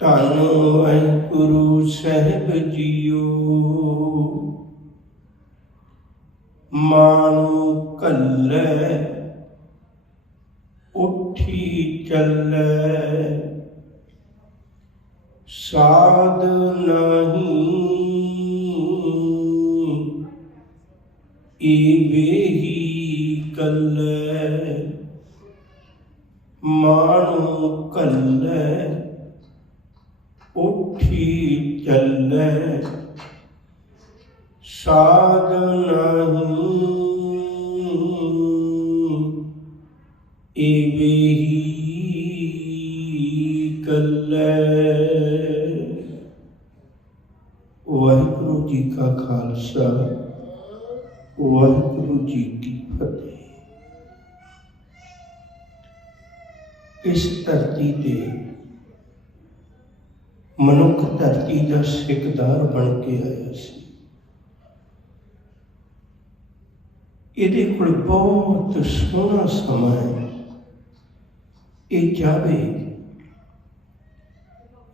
ਧੰਨ ਵਾਹਿਗੁਰੂ ਸਾਹਿਬ ਜੀਓ। ਮਾਨੁ ਕੱਲੈ ਉੱਠੀ ਚੱਲੈ, ਸਾਧ ਨਹੀਂ ਏਵੇਹੀ ਕੱਲੈ। ਮਾਨੁ ਕੱਲੈ ਉੱਠੀ ਚੱਲੈ, ਸਾਧ ਨਹੀਂ ਏਵੇਹੀ ਕੱਲੈ। ਵਾਹਿਗੁਰੂ ਜੀ ਕਾ ਖਾਲਸਾ, ਵਾਹਿਗੁਰੂ ਜੀ ਕੀ ਫਤਿਹ। ਇਸ ਧਰਤੀ ਤੇ ਮਨੁੱਖ ਧਰਤੀ ਦਾ ਸਿਕਦਾਰ ਬਣ ਕੇ ਆਇਆ ਸੀ। ਇਹਦੇ ਕੋਲ ਬਹੁਤ ਸੋਹਣਾ ਸਮਾਂ ਹੈ। ਇਹ ਚਾਹੇ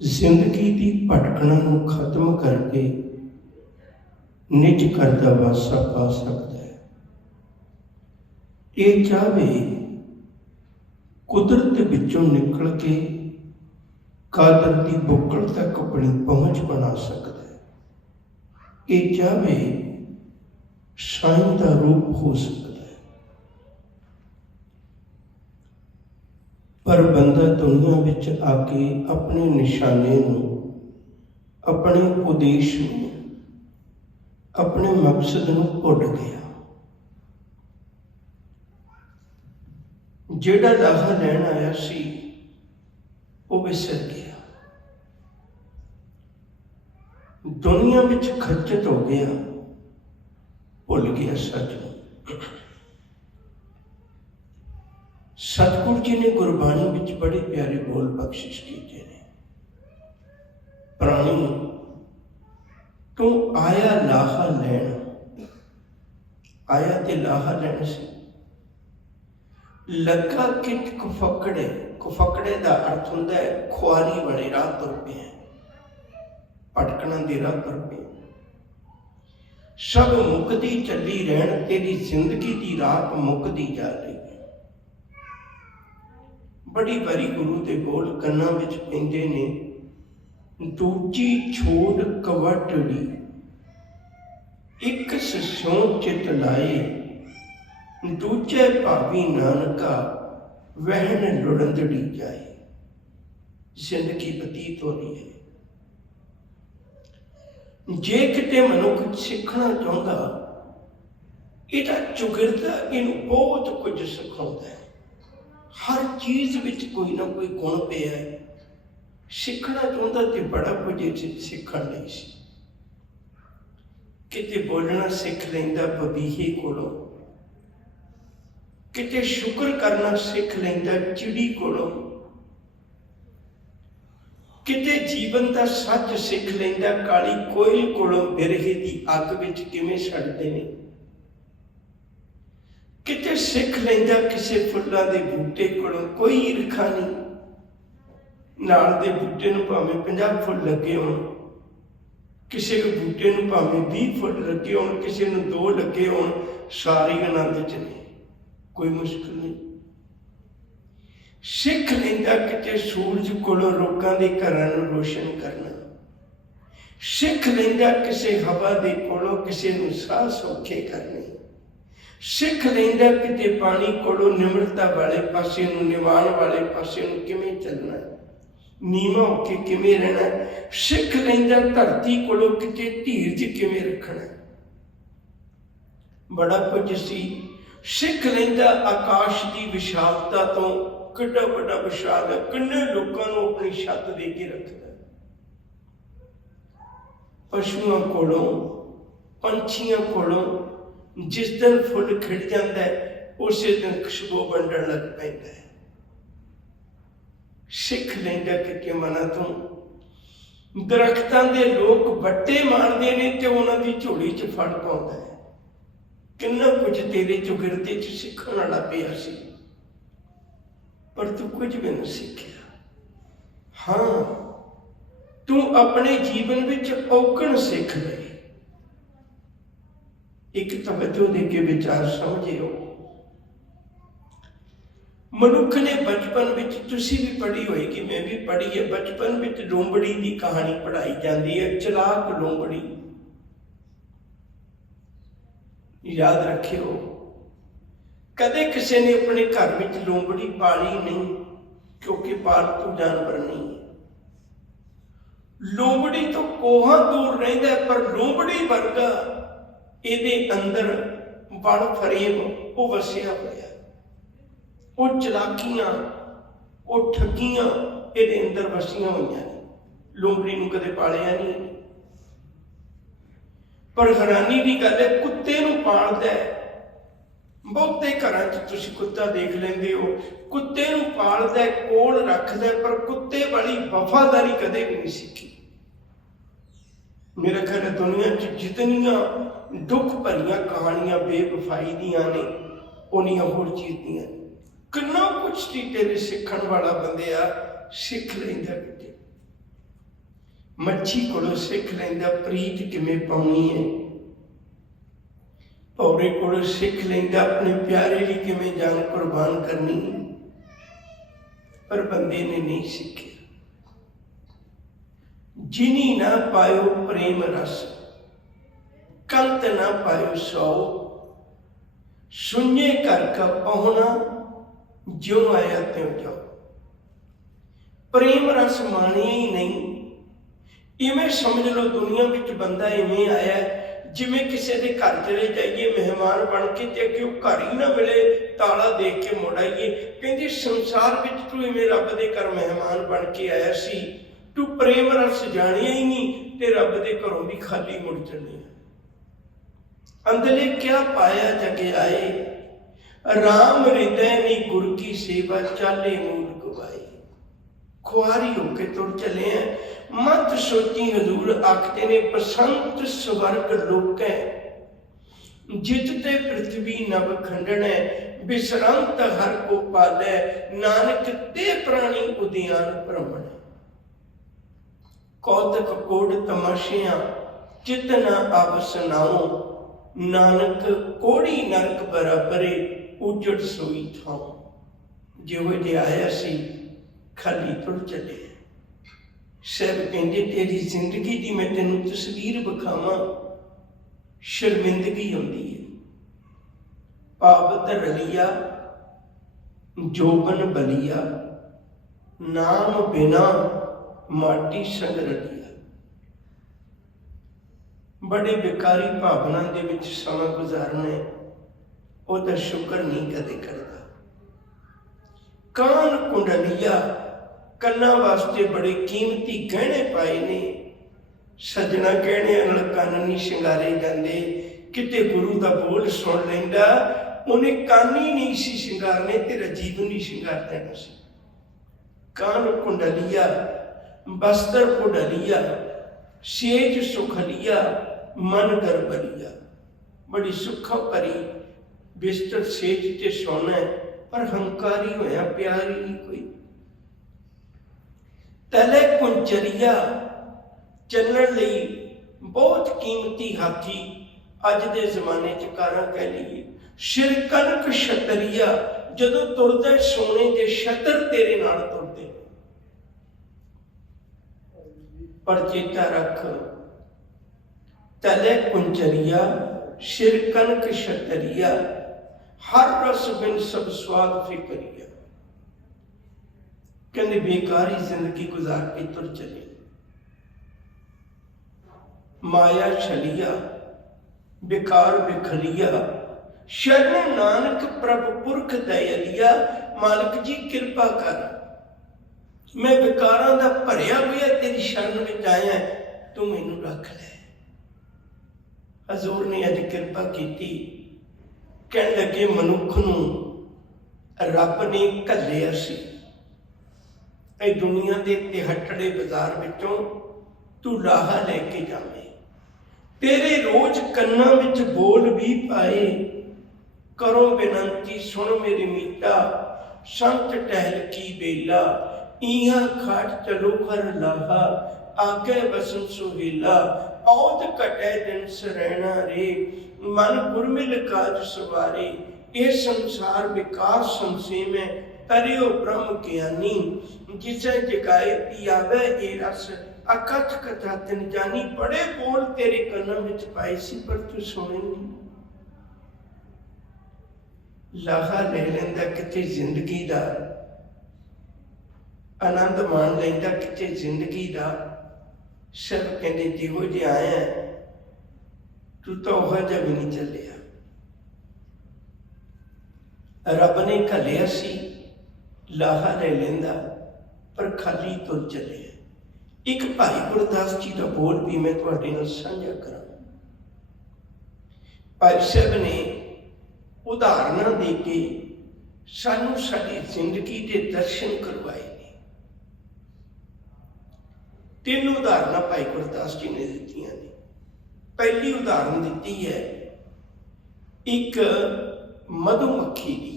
ਜ਼ਿੰਦਗੀ ਦੀ ਭਟਕਣਾ ਨੂੰ ਖਤਮ ਕਰਕੇ ਨਿਜ ਘਰ ਦਾ ਵਾਸਾ ਪਾ ਸਕਦਾ ਹੈ। ਇਹ ਚਾਹੇ ਕੁਦਰਤ ਵਿੱਚੋਂ ਨਿਕਲ ਕੇ ਕਾਦਰ ਦੀ ਬੁੱਕਲ ਤੱਕ ਆਪਣੀ ਪਹੁੰਚ ਬਣਾ ਸਕਦਾ ਹੈ। ਇਹ ਚਾਹੇ ਸਾਈਂ ਦਾ ਰੂਪ ਹੋ ਸਕਦਾ ਹੈ। ਪਰ ਬੰਦਾ ਦੁਨੀਆ ਵਿੱਚ ਆ ਕੇ ਆਪਣੇ ਨਿਸ਼ਾਨੇ ਨੂੰ, ਆਪਣੇ ਉਦੇਸ਼ ਨੂੰ, ਆਪਣੇ ਮਕਸਦ ਨੂੰ ਭੁੱਲ ਗਿਆ। ਜਿਹੜਾ ਲਾਹਾ ਲੈਣ ਆਇਆ ਸੀ ਉਹ ਵਿਸਰ ਗਿਆ। ਦੁਨੀਆ ਵਿੱਚ ਖੱਚਤ ਹੋ ਗਿਆ, ਭੁੱਲ ਗਿਆ ਸੱਚ ਨੂੰ। ਸਤਿਗੁਰੂ ਜੀ ਨੇ ਗੁਰਬਾਣੀ ਵਿੱਚ ਬੜੇ ਪਿਆਰੇ ਬੋਲ ਬਖਸ਼ਿਸ਼ ਕੀਤੇ ਨੇ। ਪ੍ਰਾਣੀ ਤੂੰ ਆਇਆ ਲਾਹਾ ਲੈਣ, ਆਇਆ ਤੇ ਲਾਹਾ ਲੈਣ ਸੀ। ਲੱਗਾ ਕਿਤ ਕੁਫਕੜੇ, ਕੁਫਕੜੇ ਦਾ ਅਰਥ ਹੁੰਦਾ ਹੈ ਖੁਆਰੀ ਵਾਲੇ ਰਾਹ ਤੁਰ ਪਿਆ, ਭਟਕਣਾ ਦੇ ਰਾਹ ਤੁਰ ਪਿਆ। ਸਭ ਮੁੱਕਦੀ ਚੱਲੀ ਰਹਿਣ, ਤੇਰੀ ਜ਼ਿੰਦਗੀ ਦੀ ਰਾਤ ਮੁੱਕਦੀ ਜਾ ਰਹੀ ਹੈ। ਬੜੀ ਵਾਰੀ ਗੁਰੂ ਦੇ ਬੋਲ ਕੰਨਾਂ ਵਿੱਚ ਪੈਂਦੇ ਨੇ, ਦੂਜੀ ਛੋੜ ਕਵਟੜੀ ਇੱਕ ਸਿਉਂ ਚਿਤ ਲਾਏ, ਦੂਜੇ ਭਾਵੀ ਨਾਨਕਾ ਵਹਿਣ ਲੁੜੰਦੜੀ ਜਾਏ। ਜ਼ਿੰਦਗੀ ਬਤੀਤ ਹੋ ਰਹੀ ਹੈ। ਜੇ ਕਿਤੇ ਮਨੁੱਖ ਸਿੱਖਣਾ ਚਾਹੁੰਦਾ, ਇਹਦਾ ਚੁਗਿਰਦਾ ਇਹਨੂੰ ਬਹੁਤ ਕੁਝ ਸਿਖਾਉਂਦਾ ਹੈ। ਹਰ ਚੀਜ਼ ਵਿੱਚ ਕੋਈ ਨਾ ਕੋਈ ਗੁਣ ਪਿਆ ਹੈ। ਸਿੱਖਣਾ ਚਾਹੁੰਦਾ ਤੇ ਬੜਾ ਕੁਝ ਸਿੱਖਣ ਲਈ ਸੀ। ਕਿਤੇ ਬੋਲਣਾ ਸਿੱਖ ਲੈਂਦਾ ਬਬੀਹੇ ਕੋਲੋਂ, ਕਿਤੇ ਸ਼ੁਕਰ ਕਰਨਾ ਸਿੱਖ ਲੈਂਦਾ ਚਿੜੀ ਕੋਲੋਂ, ਕਿਤੇ ਜੀਵਨ ਦਾ ਸੱਚ ਸਿੱਖ ਲੈਂਦਾ ਕਾਲੀ ਕੋਇਲ ਕੋਲੋਂ, ਬਿਰਹੇ ਦੀ ਅੱਗ ਵਿੱਚ ਕਿਵੇਂ ਸੜਦੇ ਨੇ। ਕਿਤੇ ਸਿੱਖ ਲੈਂਦਾ ਕਿਸੇ ਫੁੱਲਾਂ ਦੇ ਬੂਟੇ ਕੋਲੋਂ, ਕੋਈ ਈਰਖਾ ਨਹੀਂ। ਨਾਲ ਦੇ ਬੂਟੇ ਨੂੰ ਭਾਵੇਂ 50 ਫੁੱਲ ਲੱਗੇ ਹੋਣ, ਕਿਸੇ ਬੂਟੇ ਨੂੰ ਭਾਵੇਂ 20 ਫੁੱਲ ਲੱਗੇ ਹੋਣ, ਕਿਸੇ ਨੂੰ 2 ਲੱਗੇ ਹੋਣ, ਸਾਰੀ ਆਨੰਦ ਚ ਨੇ, ਕੋਈ ਮੁਸ਼ਕਿਲ ਨਹੀਂ। ਸਿੱਖ ਲੈਂਦਾ ਕਿਤੇ ਸੂਰਜ ਕੋਲੋਂ ਲੋਕਾਂ ਦੇ ਘਰਾਂ ਨੂੰ ਰੋਸ਼ਨ ਕਰਨਾ। ਸਿੱਖ ਲੈਂਦਾ ਕਿਸੇ ਹਵਾ ਦੇ ਕੋਲੋਂ ਕਿਸੇ ਨੂੰ ਸਾਹ ਸੌਖੇ ਕਰਨੇ। ਸਿੱਖ ਲੈਂਦਾ ਕਿਤੇ ਪਾਣੀ ਕੋਲੋਂ ਨਿਮਰਤਾ ਵਾਲੇ ਪਾਸੇ ਨੂੰ, ਨਿਵਾਣ ਵਾਲੇ ਪਾਸੇ ਨੂੰ ਕਿਵੇਂ ਚੱਲਣਾ, ਨੀਵਾਂ ਹੋ ਕੇ ਕਿਵੇਂ ਰਹਿਣਾ। ਸਿੱਖ ਲੈਂਦਾ ਧਰਤੀ ਕੋਲੋਂ ਕਿਤੇ ਧੀਰਜ ਕਿਵੇਂ ਰੱਖਣਾ। ਬੜਾ ਕੁਝ ਸੀ। ਸਿੱਖ ਲੈਂਦਾ ਆਕਾਸ਼ ਦੀ ਵਿਸ਼ਾਲਤਾ ਤੋਂ, ਕਿੱਡਾ ਵੱਡਾ ਵਿਸ਼ਾਲ ਹੈ, ਕਿੰਨੇ ਲੋਕਾਂ ਨੂੰ ਆਪਣੀ ਛੱਤ ਦੇ ਕੇ ਰੱਖਦਾ। ਪਸ਼ੂਆਂ ਕੋਲੋਂ, ਪੰਛੀਆਂ ਕੋਲੋਂ ਜਿਸ ਦਿਨ ਫੁੱਲ ਖਿੜ ਜਾਂਦਾ ਹੈ, ਉਸੇ ਦਿਨ ਖੁਸ਼ਬੂ ਵੰਡਣ ਲੱਗ ਪੈਂਦਾ ਹੈ। ਸਿੱਖ ਲੈਂਦਾ ਕਿ ਮਨਾਂ ਤੋਂ ਦਰਖਤਾਂ ਦੇ ਲੋਕ ਵੱਟੇ ਮਾਰਦੇ ਨੇ ਤੇ ਉਹਨਾਂ ਦੀ ਝੋਲੀ 'ਚ ਫੜ ਪਾਉਂਦਾ ਹੈ। ਕਿੰਨਾ ਕੁਝ ਤੇਰੇ ਚੁਗਿਰਦੇ 'ਚ ਸਿੱਖਣ ਵਾਲਾ ਪਿਆ ਸੀ, ਪਰ ਤੂੰ ਕੁਝ ਵੀ ਨਹੀਂ ਸਿੱਖਿਆ। ਹਾਂ, ਤੂੰ ਆਪਣੇ ਜੀਵਨ ਵਿੱਚ ਔਗਣ ਸਿੱਖ ਲੈ। ਇੱਕ ਤਵੱਜੋ ਦੇ ਕੇ ਵਿਚਾਰ ਸਮਝਿਓ। ਮਨੁੱਖ ਨੇ ਬਚਪਨ ਵਿੱਚ, ਤੁਸੀਂ ਵੀ ਪੜ੍ਹੀ ਹੋਏਗੀ, ਮੈਂ ਵੀ ਪੜ੍ਹੀ ਹੈ, ਬਚਪਨ ਵਿੱਚ ਲੋਮੜੀ ਦੀ ਕਹਾਣੀ ਪੜ੍ਹਾਈ ਜਾਂਦੀ ਹੈ, ਚਲਾਕ ਲੋਮੜੀ। ਯਾਦ ਰੱਖਿਓ, ਕਦੇ ਕਿਸੇ ਨੇ ਆਪਣੇ ਘਰ ਵਿੱਚ ਲੋਮੜੀ ਪਾਲੀ ਨਹੀਂ, ਕਿਉਂਕਿ ਪਾਲਤੂ ਜਾਨਵਰ ਨਹੀਂ ਹੈ। ਲੋਮੜੀ ਤੋਂ ਕੋਹਾਂ ਦੂਰ ਰਹਿੰਦਾ, ਪਰ ਲੋਮੜੀ ਵਰਗਾ ਇਹਦੇ ਅੰਦਰ ਬਲ ਫਰੇਬ ਉਹ ਵਸਿਆ ਹੋਇਆ। ਉਹ ਚਲਾਕੀਆਂ, ਉਹ ਠੱਗੀਆਂ ਇਹਦੇ ਅੰਦਰ ਵਸੀਆਂ ਹੋਈਆਂ ਨੇ। ਲੋਮੜੀ ਨੂੰ ਕਦੇ ਪਾਲਿਆ ਨਹੀਂ, ਪਰ ਹੈਰਾਨੀ ਦੀ ਗੱਲ ਹੈ, ਕੁੱਤੇ ਨੂੰ ਪਾਲਦਾ ਹੈ। ਬਹੁਤੇ ਘਰਾਂ 'ਚ ਤੁਸੀਂ ਕੁੱਤਾ ਦੇਖ ਲੈਂਦੇ ਹੋ, ਕੁੱਤੇ ਨੂੰ ਪਾਲਦਾ, ਕੋਲ ਰੱਖਦਾ, ਪਰ ਕੁੱਤੇ ਵਾਲੀ ਵਫਾਦਾਰੀ ਕਦੇ ਵੀ ਨਹੀਂ ਸਿੱਖੀ। ਮੇਰਾ ਖਿਆਲ ਹੈ ਦੁਨੀਆ 'ਚ ਜਿਤਨੀਆਂ ਦੁੱਖ ਭਰੀਆਂ ਕਹਾਣੀਆਂ ਬੇਵਫਾਈ ਦੀਆਂ ਨੇ, ਉਨੀਆਂ ਹੋਰ ਚੀਜ਼ ਦੀਆਂ ਨੇ। ਕਿੰਨਾ ਕੁਛ ਤੇਰੇ ਸਿੱਖਣ ਵਾਲਾ ਬੰਦਿਆ ਸਿੱਖ ਲੈਂਦਾ। ਕਿਤੇ ਮੱਛੀ ਕੋਲੋਂ ਸਿੱਖ ਲੈਂਦਾ ਪ੍ਰੀਤ ਕਿਵੇਂ ਪਾਉਣੀ ਹੈ, ਭੌਰੇ ਕੋਲੋਂ ਸਿੱਖ ਲੈਂਦਾ ਆਪਣੇ ਪਿਆਰੇ ਲਈ ਕਿਵੇਂ ਜਾਨ ਕੁਰਬਾਨ ਕਰਨੀ ਹੈ, ਪਰ ਬੰਦੇ ਨੇ ਨਹੀਂ ਸਿੱਖਿਆ। ਜਿਨੀ ਨਾ ਪਾਇਓ ਪ੍ਰੇਮ ਰਸ, ਕੰਤ ਨਾ ਪਾਇਓ ਸੋ, ਸੁਣੇ ਘਰ ਕਾ ਪਹੁਣਾ, ਜਿਉਂ ਆਇਆ ਤਿਉਂ ਜਾਓ। ਪ੍ਰੇਮ ਰਸ ਮਾਣਿਆ ਹੀ ਨਹੀਂ। ਇਵੇਂ ਸਮਝ ਲਓ ਦੁਨੀਆ ਵਿੱਚ ਬੰਦਾ ਇਵੇਂ ਆਇਆ ਜਿਵੇਂ ਕਿਸੇ ਦੇ ਘਰ ਚਲੇ ਜਾਈਏ ਮਹਿਮਾਨ ਬਣ ਕੇ, ਤੇ ਅੱਗੇ ਉਹ ਘਰ ਹੀ ਨਾ ਮਿਲੇ, ਤਾਲਾ ਦੇਖ ਕੇ ਮੁੜ ਆਈਏ। ਕਹਿੰਦੇ ਸੰਸਾਰ ਵਿੱਚ ਤੂੰ ਇਵੇਂ ਰੱਬ ਦੇ ਘਰ ਮਹਿਮਾਨ ਬਣ ਕੇ ਆਇਆ ਸੀ, ਤੂੰ ਪ੍ਰੇਮ ਰਸ ਜਾਣਿਆ ਹੀ ਨਹੀਂ, ਤੇ ਰੱਬ ਦੇ ਘਰੋਂ ਵੀ ਖਾਲੀ ਮੁੜ ਚੱਲਿਆ। ਅੰਦਲੇ ਕਿਆ ਪਾਇਆ ਜਗ ਆਏ, ਰਾਮ ਹਿਰਦੈ ਨੀ ਗੁਰ ਕੀ ਸੇਵਾ, ਚਾਲੇ ਮੂਲ ਗਵਾਏ। ਖੁਆਰੀ ਹੋ ਕੇ ਤੁਰ ਚਲੇ ਆ, ਮਤ ਸੋਚੀ ਹਜ਼ੂਰ ਆਖਦੇ ਨੇ, ਬਸੰਤ ਸਵਰਗ ਲੋਕੈ, ਜਿਤ ਤੇ ਪ੍ਰਿਥਵੀ ਨਭ ਖੰਡਣੈ, ਬਿਸਰੰਤ ਹਰ ਕੋ ਪਾਲੈ, ਨਾਨਕ ਤੇ ਪ੍ਰਾਣੀ ਉਦਿਆਨ ਭ੍ਰਮਣ। ਕੌਤਕ ਕੋੜ ਤਮਾਸ਼ਿਆਂ ਚਿਤ ਨਾ ਆਪਸ ਨਾਉ, ਨਾਨਕ ਕੋੜੀ ਨਰਕ ਬਰਾਬਰੇ, ਉਜੜ ਸੋਈ ਥਾਉ। ਜਿਹੋ ਜਿਹਾ ਆਇਆ ਸੀ ਖਾਲੀ ਤੁਰ ਚੱਲੇ। ਸਭ ਕਹਿੰਦੇ ਤੇਰੀ ਜ਼ਿੰਦਗੀ ਦੀ ਮੈਂ ਤੈਨੂੰ ਤਸਵੀਰ ਵਿਖਾਵਾਂ, ਸ਼ਰਮਿੰਦਗੀ ਆਉਂਦੀ ਹੈ। ਪਾਵਤ ਰਲੀਆ ਜੋਬਨ ਬਲੀਆ, ਨਾਮ ਬਿਨਾ ਮਾਟੀ ਸੰਗ ਰਲੀਆ। ਬੜੇ ਬੇਕਾਰੀ ਭਾਵਨਾ ਦੇ ਵਿੱਚ ਸਮਾਂ ਗੁਜ਼ਾਰਨਾ, ਉਹਦਾ ਸ਼ੁਕਰ ਨਹੀਂ ਕਦੇ ਕਰਦਾ। ਕਾਨ ਕੁੰਡਲੀਆ, ਕੰਨਾਂ ਵਾਸਤੇ ਬੜੇ ਕੀਮਤੀ ਗਹਿਣੇ ਪਾਏ ਨੇ। ਸੱਜਣਾ ਗਹਿਣਿਆਂ ਨਾਲ ਕੰਨ ਨਹੀਂ ਸ਼ਿੰਗਾਰੇ ਜਾਂਦੇ। ਕਿਤੇ ਗੁਰੂ ਦਾ ਬੋਲ ਸੁਣ ਲੈਂਦਾ, ਉਹਨੇ ਕੰਨ ਹੀ ਨਹੀਂ ਸੀ ਸ਼ਿੰਗਾਰਨੇ, ਤੇਰਾ ਜੀਵਨ ਨਹੀਂ ਸ਼ਿੰਗਾਰ ਦੇਣਾ ਸੀ। ਕਾਨ ਕੁੰਡਲੀਆ, ਬਸਤਰ ਕੁੰਡਲੀਆ, ਸੇਜ ਸੁਖਲੀਆ, ਮਨ ਗਰਬਲੀਆ। ਬੜੀ ਸੁੱਖਾਂ ਭਰੀ ਬਿਸਤਰ ਸੇਜ ਤੇ ਸੋਣਾ, ਪਰ ਹੰਕਾਰੀ ਹੋਇਆ ਪਿਆਰ ਹੀ ਨਹੀਂ ਕੋਈ। ਤਲੇ ਕੁੰਚਰੀਆ, ਚੱਲਣ ਲਈ ਬਹੁਤ ਕੀਮਤੀ ਹਾਥੀ, ਅੱਜ ਦੇ ਜ਼ਮਾਨੇ 'ਚ ਕਾਰਾਂ ਕਹਿ ਲਈਏ। ਸਿਰ ਕਨਕ ਛਤਰੀਆ, ਜਦੋਂ ਤੁਰਦਾ ਸੋਨੇ ਦੇ ਛਤਰ ਤੇਰੇ ਨਾਲ ਤੁਰਦੇ। ਪਰ ਚੇਤਾ ਰੱਖ, ਤਲੇ ਕੁੰਚਰੀਆ, ਸਿਰ ਕਨਕ ਛਤਰੀਆ, ਹਰ ਰਸ ਬਿਨ ਸਭ ਸਵਾਦ ਫਿਕਰੀਆ। ਕਹਿੰਦੇ ਬੇਕਾਰੀ ਜ਼ਿੰਦਗੀ ਗੁਜ਼ਾਰ ਕੇ ਤੁਰ ਚਲੇ। ਮਾਇਆ ਛਲੀਆ, ਬੇਕਾਰ ਬਿਖਲੀਆ, ਸ਼ਰਨ ਨਾਨਕ ਪ੍ਰਭ ਪੁਰਖ ਦਇਆਲੀਆ। ਮਾਲਕ ਜੀ ਕਿਰਪਾ ਕਰ, ਮੈਂ ਵਿਕਾਰਾਂ ਦਾ ਭਰਿਆ ਹੋਇਆ ਤੇਰੀ ਸ਼ਰਨ ਵਿੱਚ ਆਇਆ, ਤੂੰ ਮੈਨੂੰ ਰੱਖ ਲੈ। ਹਜ਼ੂਰ ਨੇ ਅੱਜ ਕਿਰਪਾ ਕੀਤੀ। ਕਹਿਣ ਲੱਗੇ ਮਨੁੱਖ ਨੂੰ ਰੱਬ ਨੇ ਘੱਲਿਆ ਸੀ, ਇਹ ਦੁਨੀਆ ਦੇ ਤਿਹੱਟੜੇ ਬਾਜ਼ਾਰ ਵਿੱਚੋਂ ਤੂੰ ਲਾਹਾ ਲੈ ਕੇ ਜਾਵੇਂ। ਤੇਰੇ ਰੋਜ਼ ਕੰਨਾਂ ਵਿੱਚ ਬੋਲ ਵੀ ਪਾਏ, ਕਰੋ ਬੇਨੰਤੀ ਸੁਣ ਮੇਰੇ ਮੀਤਾ, ਸੰਤ ਟਹਿਲ ਕੀ ਬੇਲਾ। इहा खाट चलो हर लाहा, आगे बसन सुहेला, औध कटै दिन सरैना रे, मन गुरमिल काज सवारे, ये संसार विकार संसेमै, तरियो ब्रह्म ज्ञानी, जिसे जगाए पियावे ए रस, अकथ कथा तिन जानी। बड़े बोल तेरे कन्नां विच पाए सी पर तू सुने नहीं। लाहा ले लेंदा किते जिंदगी दा, आनंद मान लेंदा किते जिंदगी दा। सब कहते जिहो जिहा आया तू तो ओहो जिहा भी नहीं चलिया। रब ने घलिया सी, लाहा ले लेंदा पर खाली तुर चलिया। एक भाई गुरदास जी का बोल भी मैं तुहाडे नाल साझा करा। भाई साहब ने उदाहरण दे के सानू साडी जिंदगी के दर्शन करवाए ने। तीन उदाहरण भाई गुरदास जी ने दित्तियां ने। पहली उदाहरण दिती है एक मधुमक्खी की।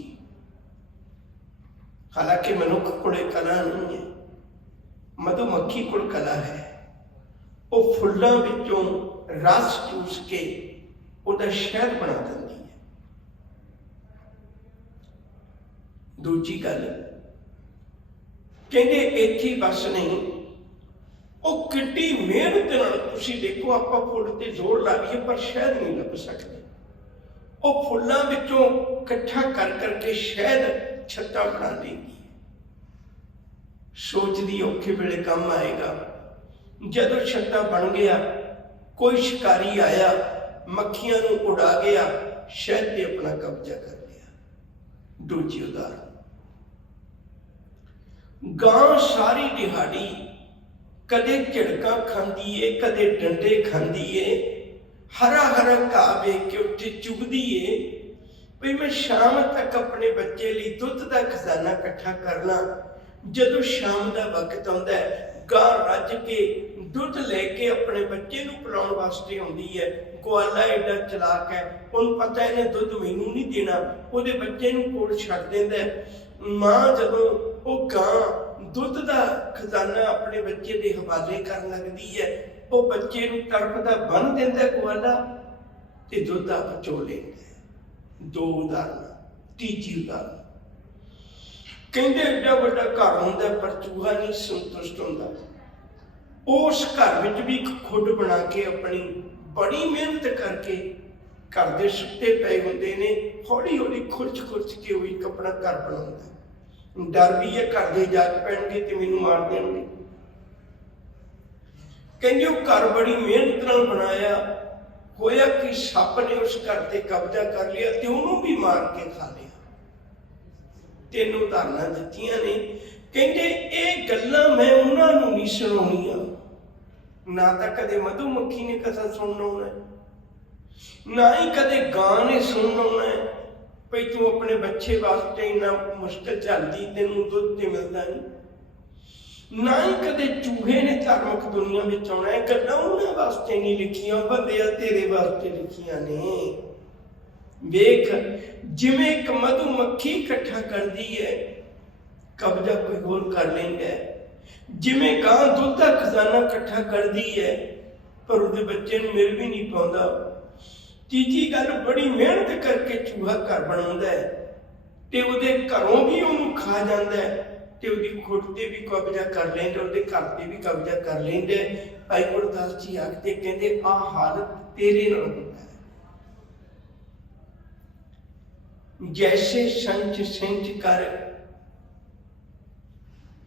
हालांकि मनुख कोले कला नहीं है, मधुमक्खी कोल कला है। वो फुल्लां विचों रस चूस के उहदा शहद बना दिंदी है। दूजी गल कहंदे इत्थे बस नहीं, वो किड्डी मेहनत नाल तुसीं देखो आपां फुल ते जोर ला लईए पर शहद नहीं लभ सकदे। वो फुल्लां विचों इकट्ठा कर करके शहद छत्ता बना देगी। सोचदी औखे वेले काम आएगा। जदों छत्ता बन गया, कोई शिकारी आया, मक्खियां नूं उड़ा गया, शहद ते अपना कब्जा कर लिया। दूजी उदाहरण, गां सारी दिहाड़ी कदे झड़का खांदी है, कदे डंडे खांदी है, हरा हरा घाह वेख के उत्थे चुगदी है भी मैं शाम तक अपने बच्चे लिए दुध का खजाना इकट्ठा करना। जदों शाम का वक्त आता है, गां रज के दुध लैके अपने बच्चे नूं पिलाउण वास्ते आउंदी है। ग्वाला एडा चलाक है, उन्हें पता है इन्हें दुध मैनूं नहीं देना, उहदे बच्चे नूं कोल छड्ड दिंदा है। मां जदों वो गां दुध का खजाना अपने बच्चे के हवाले कर लगती है, वो बच्चे नूं तड़पदा बन दिंदा ग्वाला ते दुध आप चो लैंदा है। दो उदाहरण। तीजी उदाहरण, कहते एडा वड्डा घर होंदा पर चूहा नहीं संतुष्ट होंदा। उस घर विच भी एक खुड बना के अपनी बड़ी मेहनत करके घर दे सुत्ते पे होंदे ने, हौली हौली खुरच खुरच के वो एक अपना घर बनाउंदा। डर भी है घर दे जाग पैणगे ते मैनूं मार देणगे। कहंदे वो घर बड़ी मेहनत नाल बनाया, होया कि सप ने उस घर ते कब्जा कर लिया ते उहनूं भी मार के खा लिया। तीन उदाहरण दित्तियां ने। कहंदे ये गल्लां मैं उन्हां नूं नहीं सुणाउणीआं, ना तां कदे मधुमक्खी ने कथा सुणना होना, ना ही कदे गां ने सुणना होना है भई तू अपने बच्चे वास्ते इन्ना मुश्किल चलदी, तेनूं दुध ते मिलदा नहीं। ना ही कदे चूहे ने धार्मिक दुनिया में आउणा है। गल्लां उन्हां वास्ते नहीं लिखियां, बंदिया तेरे वास्ते लिखियां ने। वेख जिवें एक मधुमक्खी इकट्ठा करती है, कब्जा कोई होर कर लेंदा है, जिवें गां दुध का खजाना इकट्ठा करती है पर उसके बच्चे नूं मिल भी नहीं पाउंदा। तीजी गल, बड़ी मेहनत करके चूहा घर बनाउंदा है ते उहदे घरों भी उहनूं खा जांदा है ते उहदी खुद ते भी कब्जा कर लैंदा, उहदे घर ते भी कब्जा कर लैंदा है। भाई गुरदास जी आखदे कहंदे आ हालत तेरे नाल हुंदा है। जैसे संच सिंच कर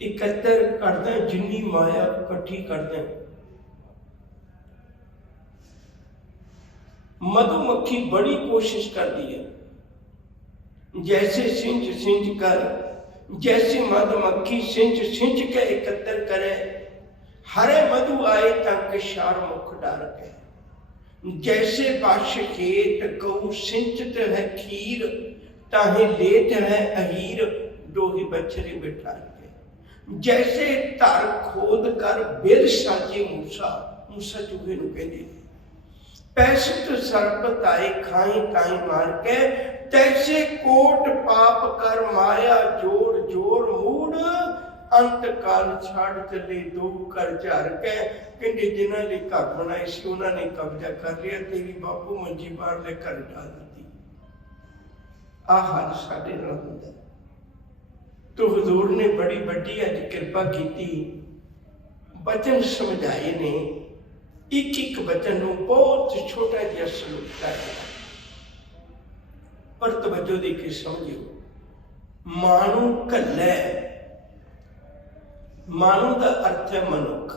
इकत्तर करदा, जिन्नी माया इकट्ठी करदा। मधुमक्खी बड़ी कोशिश करती है, जैसे सिंच सिंच कर, जैसे मधुमक्खी सिंच सिंच के इकत्तर करे, हरे मधु आए तक शार मुख डार के। जैसे बाश खेत गऊ सिंचत है खीर, ताहे लेट है अहीर, डोही बछरे बिठा के। जैसे धर खोद कर बिल साजे मूसा, मूसा चूहे नूं कहंदे पैसत सरपत आए खाई ताई मार के, तैसे कोट पाप कर माया जोड़ जोड़ मूड, अंत काल छाड़ चले दो कर झार के, कहते जिन्हां ने घर बनाए सी उन्होंने कब्जा कर लिया, तेरी बापू मंजी बाहरले घर डाल दी। आ हाल साडे नाल हुंदा। तो हजूर ने बड़ी वड्डी अज कृपा की, बचन समझाए ने, एक एक बचन नूं बहुत छोटा जिहा सलूक है, पर तवज्जो दे के समझियो। मानू घल्लै, मानू का अर्थ है मनुख।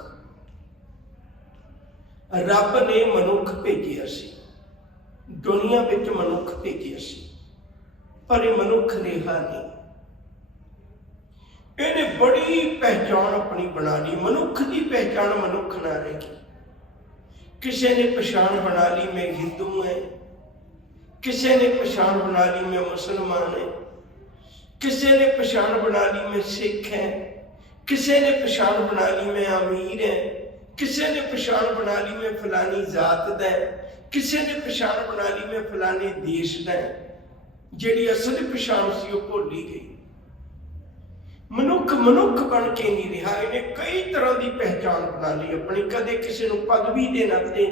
रब ने मनुख भेजिया सी, दुनिया विच मनुख भेजिया सी, पर यह मनुख रेहा नहीं। इन्हें बड़ी पहचान अपनी बना ली। मनुख की पहचान मनुख ना रहेगी। किसी ने पछाण बना ली मैं हिंदू है, किसी ने पछाण बना ली मैं मुसलमान है, किसी ने पछाण बना ली मैं सिख है, किसी ने पछाण बना ली मैं अमीर है, किसी ने पछाण बना ली मैं फलानी जात दा है, किसी ने पछाण बना ली मैं फलाने देश दा है। जिहड़ी असली पछाण सी वो भुली गई। मनुख मनुख बन के नहीं रहा, इन्हें कई तरह की पहचान बना ली अपनी। कदे किसी को पदवी के नाते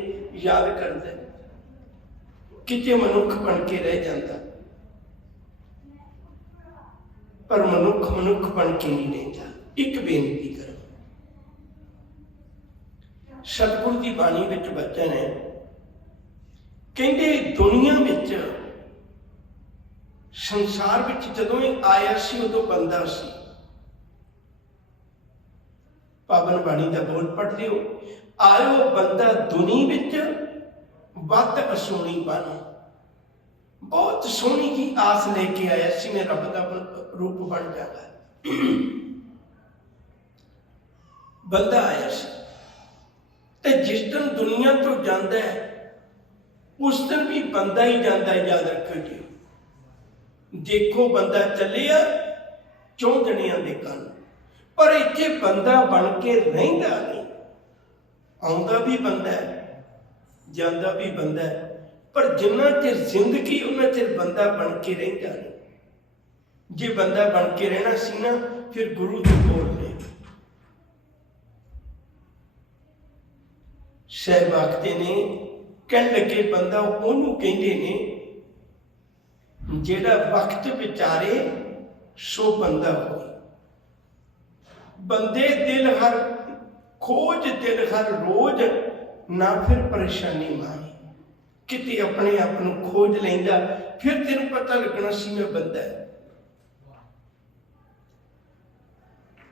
याद करता, किते मनुख बन के रह जाता, पर मनुख मनुख बन के नहीं रहता। एक बेनती करो, सतगुरु की बाणी विच वचन है, कहते दुनिया विच संसार विच जदों ही आया सी उदों बंदा सी। पावन बाणी का बोल पढ़ते हो, आयो बंदा दुनी विच वत असोनी बन। बहुत सोहनी की आस लेके आया सी, मैं रब का रूप बन जाता। बंदा आया सी, ते जिस दिन दुनिया तो जाता है उस दिन भी बंदा ही जाता है। याद रखो जी, देखो बंदा चलिया चौं जणियां दे कन, पर इत्थे बंदा बन के रहिंदा नहीं। आउंदा भी बंदा है, जांदा भी बंदा है, पर जिन्ना चिर जिंदगी उन्ना चिर बंदा बन के रहिंदा नहीं। जे बंदा बन के रहना सी ना, फिर गुरु दे कोल ने साहिब आखते ने, कहन लगे बंदा उन्होंने कहते ने जेड़ा वक्त विचारे सो बंदा हो। बंदे दिल हर खोज, दिल हर रोज, ना फिर परेशानी माए। किते अपने आप को खोज लेंदा, फिर तेन पता लगना सी मैं बंदा है।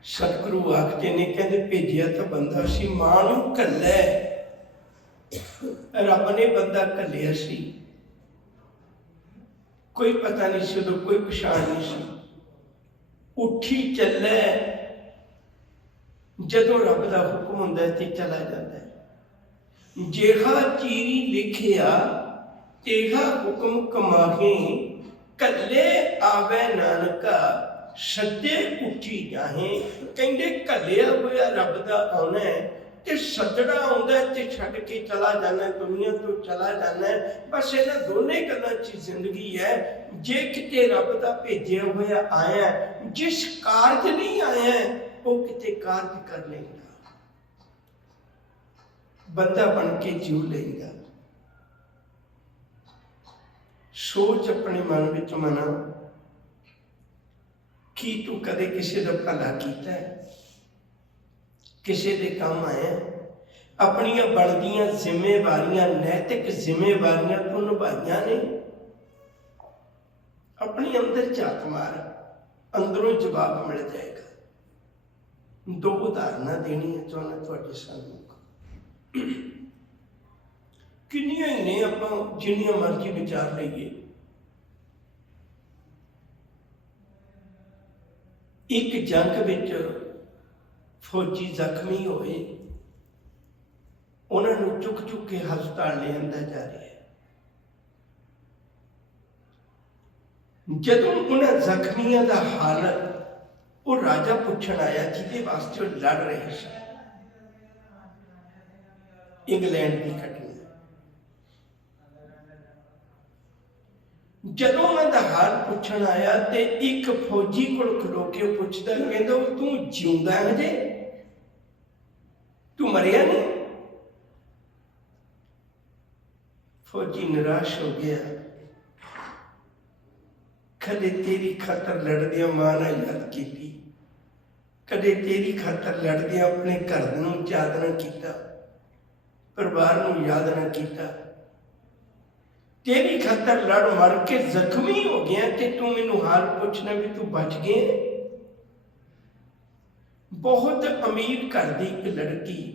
सतगुरु आखते ने, कहते भेजिया तो बंदा सी, मां नूं घल्लै। रब ने बंदा घल्लिया सी, कोई पता नहीं सी, उदों कोई पछाण नहीं सी। उठी चलै, जदों रब का हुक्म हुंदा है ते चला जाता है। जेहा चीरी लिखिया तेहा हुक्म कमाहे, घल्ले आवे नानका सज्जे उठी जाहे। कहंदे घल्लिया होया रब दा आउणा है ते सजड़ा आउंदा ते छड्ड के चला जाना, दुनिया तो चला जाना। बस इन्हां दोने गल्लां च जिंदगी है। जे किते रब दा भेजिया होया आया, जिस कारज नहीं आया वो किते कारज कर लेगा, बंदा बन के जीव लेगा। सोच अपने मन विच मना कि तू कदे किसी का भला किया है, किसी के काम आया, अपनिया बनदियां जिम्मेवारियां, नैतिक जिम्मेवारियां तो निभाइया ने। अपनी अंदर झात मार, अंदरों जवाब मिल जाएगा। दो उदाहरण देनिया चाहना तुहाडे सामने। किन्नियां ही ने, आपां जिन्नियां मर्जी विचार लईए। एक जंग विच फौजी जख्मी होए, उन्होंने चुक चुक के हस्पताल ले आंदा जा रहा है। जदों उन्हें जख्मियों का हालत वो राजा पूछण आया जिहदे वास्ते वो लड़ रहे थे, इंग्लैंड की घटना। जदों उन्हों का हाल ਪੁੱਛਣ ਆਇਆ ਤੇ ਇੱਕ ਫੌਜੀ ਕੋਲ ਖਲੋ ਕੇ ਪੁੱਛਦਾ, ਕਹਿੰਦਾ ਤੂੰ ਜਿਉਂਦਾ ਹਜੇ, ਤੂੰ ਮਰਿਆ ਨਹੀਂ? ਫੌਜੀ ਨਿਰਾਸ਼ ਹੋ ਗਿਆ। ਕਦੇ ਤੇਰੀ ਖਾਤਰ ਲੜਦਿਆਂ ਮਾਂ ਨਾਲ ਯਾਦ ਕੀਤੀ, ਕਦੇ ਤੇਰੀ ਖਾਤਰ ਲੜਦਿਆਂ ਆਪਣੇ ਘਰ ਨੂੰ ਯਾਦ ਨਾ ਕੀਤਾ, ਪਰਿਵਾਰ ਨੂੰ ਯਾਦ ਨਾ ਕੀਤਾ। ਤੇਰੀ ਖਾਤਰ ਲੜ ਮਰ ਕੇ ਜ਼ਖਮੀ ਹੋ ਗਿਆ ਤੇ ਤੂੰ ਮੈਨੂੰ ਹਾਲ ਪੁੱਛਣਾ ਵੀ ਤੂੰ ਬਚ ਗਿਆ। ਬਹੁਤ ਅਮੀਰ ਘਰ ਦੀ ਇੱਕ ਲੜਕੀ,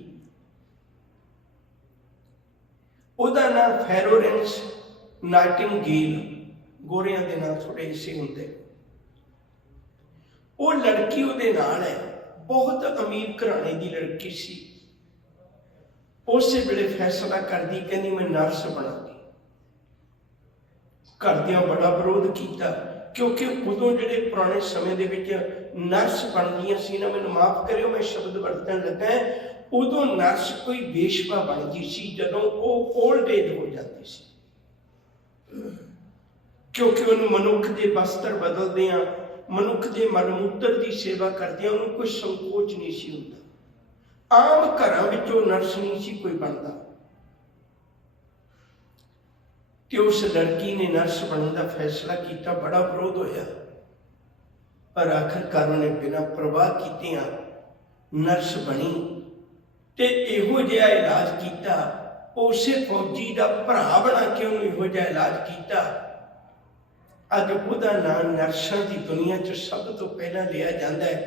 ਉਹਦਾ ਨਾਮ ਫਲੋਰੈਂਸ ਨਾਈਟਿੰਗੇਲ, ਗੋਰਿਆਂ ਦੇ ਨਾਲ ਥੋੜੇ ਇਸੇ ਹੁੰਦੇ। ਉਹ ਲੜਕੀ ਉਹਦੇ ਨਾਲ ਹੈ, ਬਹੁਤ ਅਮੀਰ ਘਰਾਣੇ ਦੀ ਲੜਕੀ ਸੀ। ਉਸੇ ਵੇਲੇ ਫੈਸਲਾ ਕਰਦੀ, ਕਹਿੰਦੀ ਮੈਂ ਨਰਸ ਬਣਾਂਗੀ। ਘਰਦਿਆਂ ਬੜਾ ਵਿਰੋਧ ਕੀਤਾ, ਕਿਉਂਕਿ ਉਦੋਂ ਜਿਹੜੇ ਪੁਰਾਣੇ ਸਮੇਂ ਦੇ ਵਿੱਚ ਨਰਸ ਬਣਦੀਆਂ ਸੀ ਨਾ, ਮੈਨੂੰ ਮਾਫ ਕਰਿਓ ਮੈਂ ਸ਼ਬਦ ਵਰਤਣ ਲੱਗਾ, ਉਦੋਂ ਨਰਸ ਕੋਈ ਵੇਸ਼ਵਾ ਬਣਦੀ ਸੀ ਜਦੋਂ ਉਹ ਓਲਡ ਏਜ ਹੋ ਜਾਂਦੀ ਸੀ, ਕਿਉਂਕਿ ਉਹਨੂੰ ਮਨੁੱਖ ਦੇ ਵਸਤਰ ਬਦਲਦਿਆਂ, ਮਨੁੱਖ ਦੇ ਮਲ ਮੂਤਰ ਦੀ ਸੇਵਾ ਕਰਦਿਆਂ ਉਹਨੂੰ ਕੋਈ ਸੰਕੋਚ ਨਹੀਂ ਸੀ ਹੁੰਦਾ। ਆਮ ਘਰਾਂ ਵਿੱਚੋਂ ਨਰਸ ਨਹੀਂ ਸੀ ਕੋਈ ਬਣਦਾ ਤੇ ਉਸ ਲੜਕੀ ਨੇ ਨਰਸ ਬਣਨ ਦਾ ਫੈਸਲਾ ਕੀਤਾ। ਬੜਾ ਵਿਰੋਧ ਹੋਇਆ, ਪਰ ਆਖਿਰਕਾਰ ਉਹਨੇ ਬਿਨਾਂ ਪ੍ਰਵਾਹ ਕੀਤਿਆਂ ਨਰਸ ਬਣੀ ਤੇ ਇਹੋ ਜਿਹਾ ਇਲਾਜ ਕੀਤਾ। ਉਸੇ ਫੌਜੀ ਦਾ ਭਰਾ ਬਣਾ ਕੇ ਉਹਨੂੰ ਇਹੋ ਜਿਹਾ ਇਲਾਜ ਕੀਤਾ। ਅੱਜ ਉਹਦਾ ਨਾਮ ਨਰਸਾਂ ਦੀ ਦੁਨੀਆ 'ਚ ਸਭ ਤੋਂ ਪਹਿਲਾਂ ਲਿਆ ਜਾਂਦਾ ਹੈ।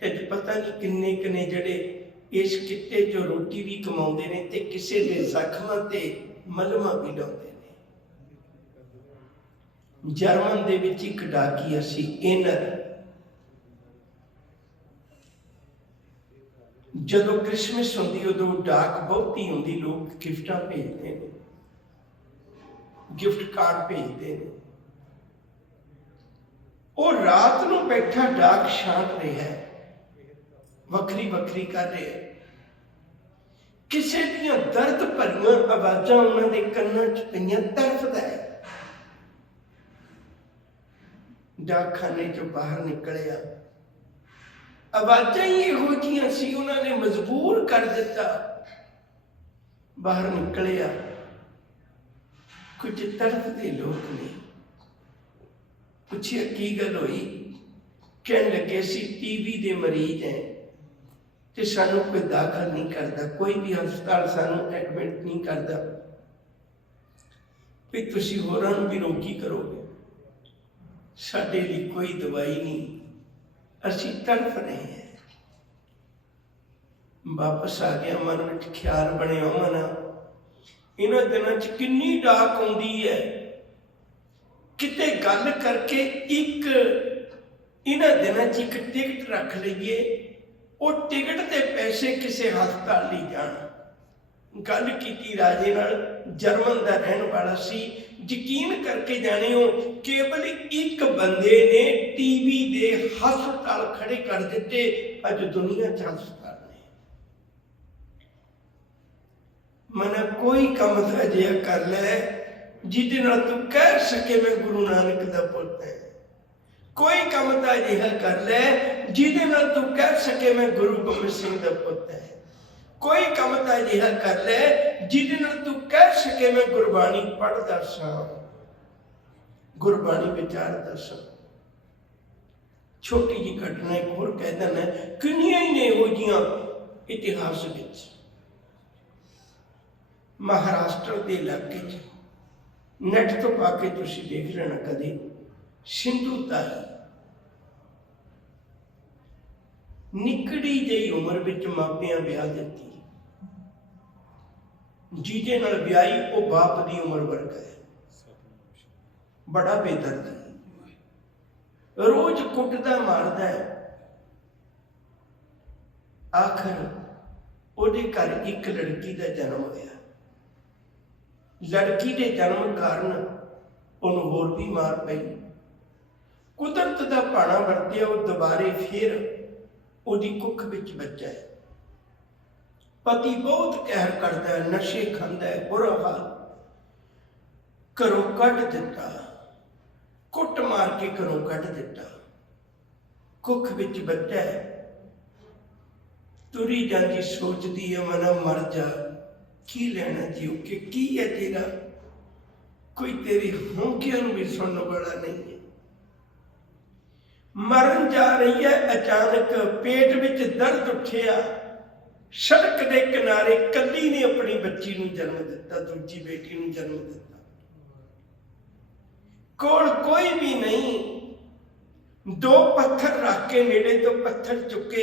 ਤੇ ਪਤਾ ਨਹੀਂ ਕਿੰਨੇ ਕਿੰਨੇ ਜਿਹੜੇ ਇਸ ਕਿੱਤੇ 'ਚੋਂ ਰੋਟੀ ਵੀ ਕਮਾਉਂਦੇ ਨੇ ਤੇ ਕਿਸੇ ਦੇ ਜ਼ਖਮਾਂ ਤੇ ਮਲਮਾ ਵੀ ਲਾਉਂਦੇ ਨੇ। ਜਰਮਨ ਦੇ ਵਿੱਚ ਇੱਕ ਡਾਕੀਆ ਸੀ, ਏਨਰ। ਜਦੋਂ ਕ੍ਰਿਸਮਸ ਹੁੰਦੀ ਉਦੋਂ ਡਾਕ ਬਹੁਤੀ ਹੁੰਦੀ, ਲੋਕ ਗਿਫਟਾਂ ਭੇਜਦੇ ਨੇ, ਗਿਫਟ ਕਾਰਡ ਭੇਜਦੇ ਨੇ। ਉਹ ਰਾਤ ਨੂੰ ਬੈਠਾ ਡਾਕ ਛਾਂਟ ਰਿਹਾ ਹੈ, ਵੱਖਰੀ ਵੱਖਰੀ ਕਰ ਰਿਹਾ ਹੈ। ਕਿਸੇ ਦੀਆਂ ਦਰਦ ਭਰੀਆਂ ਆਵਾਜ਼ਾਂ ਉਹਨਾਂ ਦੇ ਕੰਨਾਂ 'ਚ ਪਈਆਂ, ਤੜਫਦਾ ਹੈ। ਡਾਕਖਾਨੇ 'ਚੋਂ ਬਾਹਰ ਨਿਕਲਿਆ, ਆਵਾਜ਼ਾਂ ਹੀ ਇਹੋ ਜਿਹੀਆਂ ਸੀ, ਉਹਨਾਂ ਨੇ ਮਜਬੂਰ ਕਰ ਦਿੱਤਾ। ਬਾਹਰ ਨਿਕਲਿਆ, ਕੁਝ ਤੜਫਦੇ ਲੋਕ ਨੇ। ਪੁੱਛਿਆ ਕੀ ਗੱਲ ਹੋਈ? ਕਹਿਣ ਲੱਗੇ ਸੀ ਟੀਵੀ ਦੇ ਮਰੀਜ਼ ਹੈ ਤੇ ਸਾਨੂੰ ਕੋਈ ਦਾਖਲ ਨਹੀਂ ਕਰਦਾ, ਕੋਈ ਵੀ ਹਸਪਤਾਲ ਸਾਨੂੰ ਐਡਮਿਟ ਨਹੀਂ ਕਰਦਾ, ਵੀ ਤੁਸੀਂ ਹੋਰਾਂ ਨੂੰ ਵੀ ਰੋਗੀ ਕਰੋਗੇ, ਸਾਡੇ ਲਈ ਕੋਈ ਦਵਾਈ ਨਹੀਂ, ਅਸੀਂ ਤੜਫ ਰਹੇ ਹਾਂ। ਵਾਪਸ ਆ ਗਿਆ, ਮਨ ਵਿੱਚ ਖਿਆਲ ਬਣਿਆ, ਮਨਾ ਇਹਨਾਂ ਦਿਨਾਂ 'ਚ ਕਿੰਨੀ ਡਾਕ ਆਉਂਦੀ ਹੈ, ਕਿਤੇ ਗੱਲ ਕਰਕੇ ਇੱਕ ਇਹਨਾਂ ਦਿਨਾਂ 'ਚ ਇੱਕ ਟਿਕਟ ਰੱਖ ਲਈਏ, ਉਹ ਟਿਕਟ ਦੇ ਪੈਸੇ ਕਿਸੇ ਹਸਪਤਾਲ ਲਈ ਜਾਣ। ਗੱਲ ਕੀਤੀ ਰਾਜੇ ਨਾਲ, ਜਰਮਨ ਦਾ ਰਹਿਣ ਵਾਲਾ ਸੀ। ਯਕੀਨ ਕਰਕੇ ਜਾਣਿਓ, ਕੇਵਲ ਇੱਕ ਬੰਦੇ ਨੇ ਟੀਵੀ ਦੇ ਹਸਪਤਾਲ ਖੜੇ ਕਰ ਦਿੱਤੇ। ਅੱਜ ਦੁਨੀਆ 'ਚ ਹਸਪਤਾਲ ਨੇ। ਮਨਾ ਕੋਈ ਕੰਮ ਤਾਂ ਅਜਿਹਾ ਕਰ ਲੈ ਜਿਹਦੇ ਨਾਲ ਤੂੰ ਕਹਿ ਸਕੇ ਮੈਂ ਗੁਰੂ ਨਾਨਕ ਦਾ ਪੁੱਤ ਹੈ। ਕੋਈ ਕੰਮ ਤਾਂ ਅਜਿਹਾ ਕਰ ਲੈ ਜਿਹਦੇ ਨਾਲ ਤੂੰ ਕਹਿ ਸਕੇ ਮੈਂ ਗੁਰੂ ਗੋਬਿੰਦ ਸਿੰਘ ਦਾ ਪੁੱਤ ਹੈ। ਕੋਈ ਕੰਮ ਤਾਂ ਅਜਿਹਾ ਕਰ ਲੈ ਜਿਹਦੇ ਨਾਲ ਤੂੰ ਕਹਿ ਸਕੇ ਮੈਂ ਗੁਰਬਾਣੀ ਪੜ੍ਹਦਾ ਸਾਂ, ਗੁਰਬਾਣੀ ਵਿਚਾਰਦਾ ਸਾਂ। ਛੋਟੀ ਜਿਹੀ ਘਟਨਾ ਇੱਕ ਹੋਰ ਕਹਿ ਦਿੰਦਾ, ਕਿੰਨੀਆਂ ਹੀ ਨੇ ਇਹੋ ਜਿਹੀਆਂ ਇਤਿਹਾਸ ਵਿੱਚ। ਮਹਾਰਾਸ਼ਟਰ ਦੇ ਇਲਾਕੇ 'ਚ ਨੈਟ ਤੋਂ ਪਾ ਕੇ ਤੁਸੀਂ ਦੇਖ ਲੈਣਾ ਕਦੇ, ਸਿੰਧੂ ਤਾਈ ਨਿੱਕੜੀ ਜਿਹੀ ਉਮਰ ਵਿੱਚ ਮਾਪਿਆਂ ਵਿਆਹ ਦਿੱਤੀ। ਜਿਹਦੇ ਨਾਲ ਵਿਆਹੀ ਉਹ ਬਾਪ ਦੀ ਉਮਰ ਵਰਗਾ ਹੈ, ਬੜਾ ਬੇਦਰਦ, ਰੋਜ਼ ਕੁੱਟਦਾ ਮਾਰਦਾ ਹੈ। ਆਖਰ ਉਹਦੇ ਘਰ ਇੱਕ ਲੜਕੀ ਦਾ ਜਨਮ ਹੋਇਆ। ਲੜਕੀ ਦੇ ਜਨਮ ਕਾਰਨ ਉਹਨੂੰ ਹੋਰ ਵੀ ਮਾਰ ਪਈ। ਕੁਦਰਤ ਦਾ ਭਾਣਾ ਵਰਤਿਆ, ਉਹ ਦੁਬਾਰੇ ਫਿਰ ਉਹਦੀ ਕੁੱਖ ਵਿੱਚ ਬੱਚਾ ਹੈ। ਪਤੀ ਬਹੁਤ ਕਹਿਰ ਕਰਦਾ ਹੈ, ਨਸ਼ੇ ਖਾਂਦਾ ਹੈ, ਬੁਰਾ ਹਾਲ, ਘਰੋਂ ਕੱਢ ਦਿੱਤਾ। ਕੁੱਟ ਮਾਰ ਕੇ ਘਰੋਂ ਕੱਢ ਦਿੱਤਾ। ਕੁੱਖ ਵਿੱਚ ਬੱਚਾ ਹੈ, ਤੁਰੀ ਜਾਂਦੀ ਸੋਚਦੀ ਹੈ ਮਨਾ ਮਰ ਜਾ, ਕੀ ਲੈਣਾ ਜੀਓ ਕਿ ਕੀ ਹੈ ਤੇਰਾ, ਕੋਈ ਤੇਰੀ ਹੋਂਕਿਆਂ ਨੂੰ ਵੀ ਸੁਣਨ ਵਾਲਾ ਨਹੀਂ ਹੈ। ਮਰਨ ਜਾ ਰਹੀ ਹੈ, ਅਚਾਨਕ ਪੇਟ ਵਿੱਚ ਦਰਦ ਉੱਠਿਆ। ਸੜਕ ਦੇ ਕਿਨਾਰੇ ਕੱਲੀ ਨੇ ਆਪਣੀ ਬੱਚੀ ਨੂੰ ਜਨਮ ਦਿੱਤਾ, ਦੂਜੀ ਬੇਟੀ ਨੂੰ ਜਨਮ ਦਿੱਤਾ। ਕੋਲ ਕੋਈ ਵੀ ਨਹੀਂ। ਦੋ ਪੱਥਰ ਰੱਖ ਕੇ, ਨੇੜੇ ਤੋਂ ਪੱਥਰ ਚੁੱਕੇ,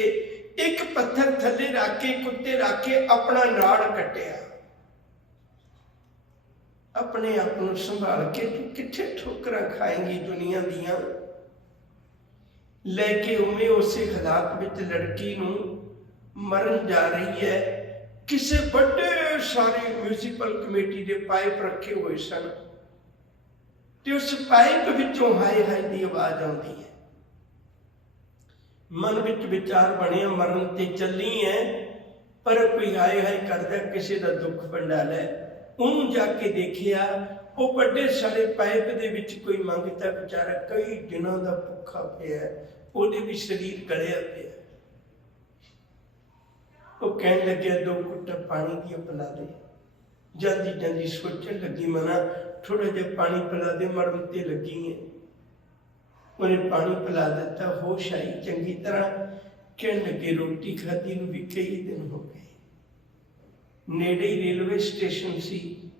ਇੱਕ ਪੱਥਰ ਥੱਲੇ ਰੱਖ ਕੇ, ਕੁੱਤੇ ਰੱਖ ਕੇ ਆਪਣਾ ਨਾੜ ਕੱਟਿਆ। ਆਪਣੇ ਆਪ ਨੂੰ ਸੰਭਾਲ ਕੇ, ਤੂੰ ਕਿੱਥੇ ਠੋਕਰਾਂ ਖਾਏਂਗੀ ਦੁਨੀਆ ਦੀਆਂ। ਲੈ ਕੇ ਉਵੇਂ ਉਸੇ ਹਾਲਾਤ ਵਿੱਚ ਲੜਕੀ ਨੂੰ ਮਰਨ ਜਾ ਰਹੀ ਹੈ। ਕਿਸੇ ਵੱਡੇ ਸਾਰੇ ਮਿਊਨਿਸਪਲ ਕਮੇਟੀ ਦੇ ਪਾਈਪ ਰੱਖੇ ਹੋਏ ਸਨ ਤੇ ਉਸ ਪਾਈਪ ਵਿੱਚੋਂ ਹਾਏ ਹਾਏ ਦੀ ਆਵਾਜ਼ ਆਉਂਦੀ ਹੈ। ਮਨ ਵਿੱਚ ਵਿਚਾਰ ਬਣਿਆ ਮਰਨ ਤੇ ਚੱਲੀ ਹੈ, ਪਰ ਕੋਈ ਹਾਏ ਹਾਏ ਕਰਦਾ, ਕਿਸੇ ਦਾ ਦੁੱਖ ਵੰਡਾਲ ਹੈ। ਉਹਨੂੰ ਜਾ ਕੇ ਦੇਖਿਆ, ਉਹ ਵੱਡੇ ਸਾਰੇ ਪਾਈਪ ਦੇ ਵਿੱਚ ਕੋਈ ਮੰਗਤਾ ਵਿਚਾਰਾ ਕਈ ਦਿਨਾਂ ਦਾ ਭੁੱਖਾ ਪਿਆ, ਉਹਦੇ ਵੀ ਸਰੀਰ ਗਲਿਆ ਪਿਆ। ਉਹ ਕਹਿਣ ਲੱਗਿਆ, ਦੋ ਘੁੱਟ ਪਾਣੀ ਦੀ ਪਿਲਾ ਦੇ। ਜਾਂਦੀ ਜਾਂਦੀ ਸੋਚਣ ਲੱਗੀ, ਮਨਾ ਥੋੜਾ ਜਿਹਾ ਪਾਣੀ ਪਿਲਾ ਦੇ, ਮਰਨ ਤੇ ਲੱਗੀ ਹੈ। ਉਹਨੇ ਪਾਣੀ ਪਿਲਾ ਦਿੱਤਾ, ਹੋਸ਼ ਆਈ ਚੰਗੀ ਤਰ੍ਹਾਂ। ਕਹਿਣ ਲੱਗੇ, ਰੋਟੀ ਖਾਧੀ ਨੂੰ ਵੀ ਕਈ ਦਿਨ ਹੋ ਗਏ। ਨੇੜੇ ਹੀ ਰੇਲਵੇ ਸਟੇਸ਼ਨ ਸੀ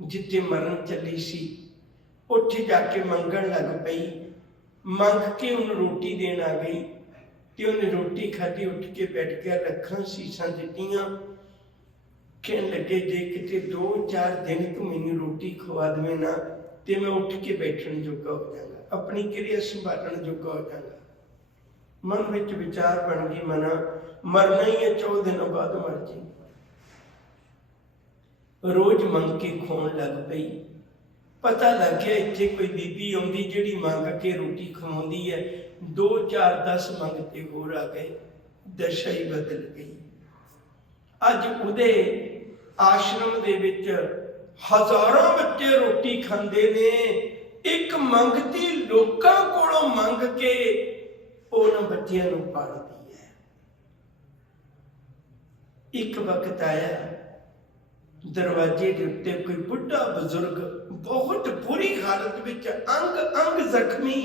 ਜਿੱਥੇ ਮਰਨ ਚੱਲੀ ਸੀ। ਉੱਥੇ ਜਾ ਕੇ ਮੰਗਣ ਲੱਗ ਪਈ। ਮੰਗ ਕੇ ਉਹਨੂੰ ਰੋਟੀ ਦੇਣ ਆ ਗਈ ਤੇ ਉਹਨੇ ਰੋਟੀ ਖਾਧੀ। ਉੱਠ ਕੇ ਬੈਠ ਗਿਆ, ਰੱਖਾਂ ਸੀਸਾਂ ਦਿੱਤੀਆਂ। ਕਹਿਣ ਲੱਗੇ, ਜੇ ਕਿਤੇ 2-4 ਦਿਨ ਤੂੰ ਮੈਨੂੰ ਰੋਟੀ ਖਵਾ ਦੇਵੇਂ ਨਾ, ਤੇ ਮੈਂ ਉੱਠ ਕੇ ਬੈਠਣ ਜੋਗਾ ਹੋ ਜਾਵਾਂਗਾ, ਆਪਣੀ ਕਿਰਿਆ ਸੰਭਾਲਣ ਜੋਗਾ ਹੋ ਜਾਵਾਂਗਾ। ਮਨ ਵਿੱਚ ਵਿਚਾਰ ਬਣ ਗਈ, ਮਨਾ ਮਰਨਾ ਹੀ ਹੈ, 14 ਦਿਨਾਂ ਬਾਅਦ ਮਰ ਜੀ। ਰੋਜ਼ ਮੰਗ ਕੇ ਖਵਾਉਣ ਲੱਗ ਪਈ। ਪਤਾ ਲੱਗ ਗਿਆ ਇੱਥੇ ਕੋਈ ਬੀਬੀ ਆਉਂਦੀ ਜਿਹੜੀ ਮੰਗ ਕੇ ਰੋਟੀ ਖਵਾਉਂਦੀ ਹੈ। 2, 4, 10 ਮੰਗਤੇ ਹੋਰ ਆ ਗਏ, ਦਸ਼ਾ ਹੀ ਬਦਲ ਗਈ। ਅੱਜ ਉਹਦੇ ਆਸ਼ਰਮ ਦੇ ਵਿੱਚ ਹਜ਼ਾਰਾਂ ਬੱਚੇ ਰੋਟੀ ਖਾਂਦੇ ਨੇ। ਇੱਕ ਮੰਗਤੀ ਲੋਕਾਂ ਕੋਲੋਂ ਮੰਗ ਕੇ ਉਹਨਾਂ ਬੱਚਿਆਂ ਨੂੰ ਪਾਲਦੀ ਹੈ। ਇੱਕ ਵਕਤ ਆਇਆ, ਦਰਵਾਜ਼ੇ ਦੇ ਉੱਤੇ ਕੋਈ ਬੁੱਢਾ ਬਜ਼ੁਰਗ ਬਹੁਤ ਬੁਰੀ ਹਾਲਤ ਵਿੱਚ, ਅੰਗ ਅੰਗ ਜ਼ਖਮੀ,